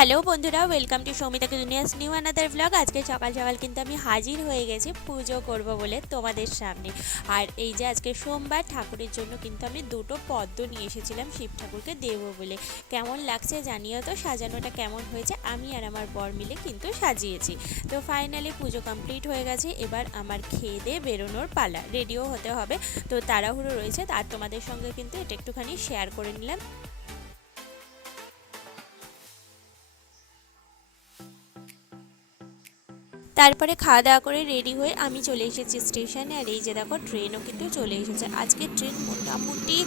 Hello বন্ধুরা, welcome to সৌমিতাকে দুনিয়াস নিউ আনাদার ব্লগ। আজকে সকাল সকাল কিন্তু আমি হাজির হয়ে গেছি পুজো করব বলে তোমাদের সামনে। আর এই যে আজকে সোমবার, ঠাকুরের জন্য কিন্তু আমি দুটো পদ্ম নিয়ে এসেছিলাম শিব ঠাকুরকে দেবো বলে। কেমন লাগছে জানিও তো, সাজানোটা কেমন হয়েছে। আমি আর আমার বর মিলে কিন্তু সাজিয়েছি। তো ফাইনালি পুজো কমপ্লিট হয়ে গেছে। এবার আমার খেয়ে দিয়ে বেরোনোর পালা, রেডিও হতে হবে। তো তাড়াহুড়ো রয়েছে, আর তোমাদের সঙ্গে কিন্তু এটা একটুখানি শেয়ার করে নিলাম। তারপরে খাওয়া দাওয়া করে রেডি হয়ে আমি চলে এসেছি স্টেশনে। আর এই যে দেখো, ট্রেনও কিন্তু চলে এসেছে। আজকে ট্রেন মোটামুটি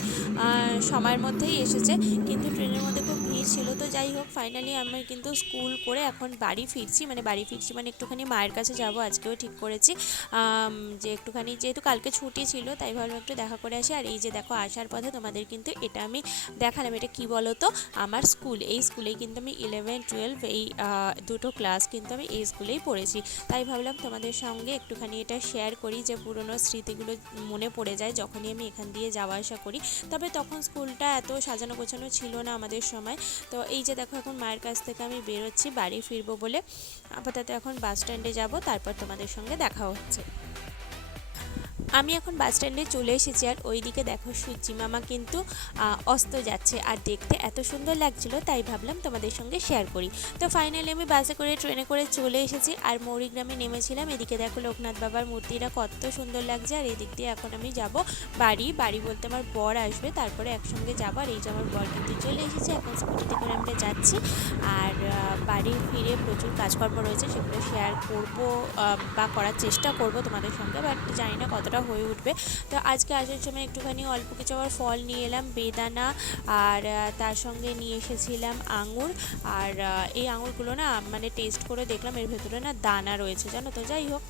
সময়ের মধ্যেই এসেছে, কিন্তু ট্রেনের মধ্যে খুব ভিড় ছিল। তো যাই হোক, ফাইনালি আমি কিন্তু স্কুল করে এখন বাড়ি ফিরছি, মানে একটুখানি মায়ের কাছে যাব। আজকেও ঠিক করেছি যে একটুখানি, যেহেতু কালকে ছুটি ছিল, তাই ভাবলাম একটু দেখা করে আসি। আর এই যে দেখো, আসার পথে তোমাদের কিন্তু এটা আমি দেখালাম। এটা কি বলো তো, আমার স্কুল। এই স্কুলেই কিন্তু আমি 11-12 এই দুটো ক্লাস কিন্তু আমি এই স্কুলেই পড়েছি। তাই ভাবলাম তোমাদের সঙ্গে একটুখানি এটা শেয়ার করি, যে পুরনো স্মৃতিগুলো মনে পড়ে যায় যখনই আমি এখান দিয়ে যাওয়া আসা করি। তবে তখন স্কুলটা এত সাজানো গোছানো ছিল না আমাদের সময়। তো এই যে দেখো, এখন মায়ের কাছ থেকে আমি বেরোচ্ছি বাড়ি ফিরবো বলে। আপাতত এখন বাস স্ট্যান্ডে যাব, তারপর তোমাদের সঙ্গে দেখা হচ্ছে। আমি এখন বাস স্ট্যান্ডে চলে এসেছি। আর ওইদিকে দেখো, সূর্যি মামা কিন্তু অস্ত যাচ্ছে, আর দেখতে এত সুন্দর লাগছিল, তাই ভাবলাম তোমাদের সঙ্গে শেয়ার করি। তো ফাইনালি আমি বাসে করে, ট্রেনে করে চলে এসেছি, আর মৌরিগ্রামে নেমেছিলাম। এদিকে দেখো, লোকনাথ বাবার মূর্তিটা কত সুন্দর লাগছে। আর এদিক দিয়ে এখন আমি যাব বাড়ি বলতে আমার বর আসবে, তারপরে একসঙ্গে যাবো। আর এই যে আমার বর কিন্তু চলে এসেছে, এখন স্কুটিতে করে আমরা যাচ্ছি। আর বাড়ি ফিরে প্রচুর কাজকর্ম রয়েছে, সেগুলো শেয়ার করব বা করার চেষ্টা করব তোমাদের সঙ্গে, বাট জানি না কতটা হয়ে উঠবে। তো আজকে আসার সময় একটুখানি অল্প কিছু আবার ফল নিয়ে এলাম, বেদানা, আর তার সঙ্গে নিয়ে এসেছিলাম আঙুর। আর এই আঙুরগুলো না, মানে টেস্ট করে দেখলাম এর ভেতরে না দানা রয়েছে, জানো তো। যাই হোক,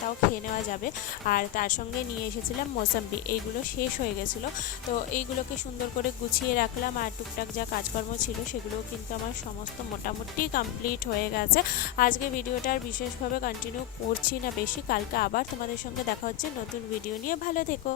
তাও খেয়ে নেওয়া যাবে। আর তার সঙ্গে নিয়ে এসেছিলাম মোসাম্বি। এইগুলো শেষ হয়ে গেছিলো, তো এইগুলোকে সুন্দর করে গুছিয়ে রাখলাম। আর টুকটাক যা কাজকর্ম ছিল সেগুলোও কিন্তু আমার সমস্ত মোটামুটি কমপ্লিট হয়ে গেছে। আজকে ভিডিওটা আর বিশেষভাবে কন্টিনিউ করছি না বেশি, কালকে আবার তোমাদের সঙ্গে দেখা হচ্ছে নতুন ভিডিও নিয়ে। ভালো থেকো।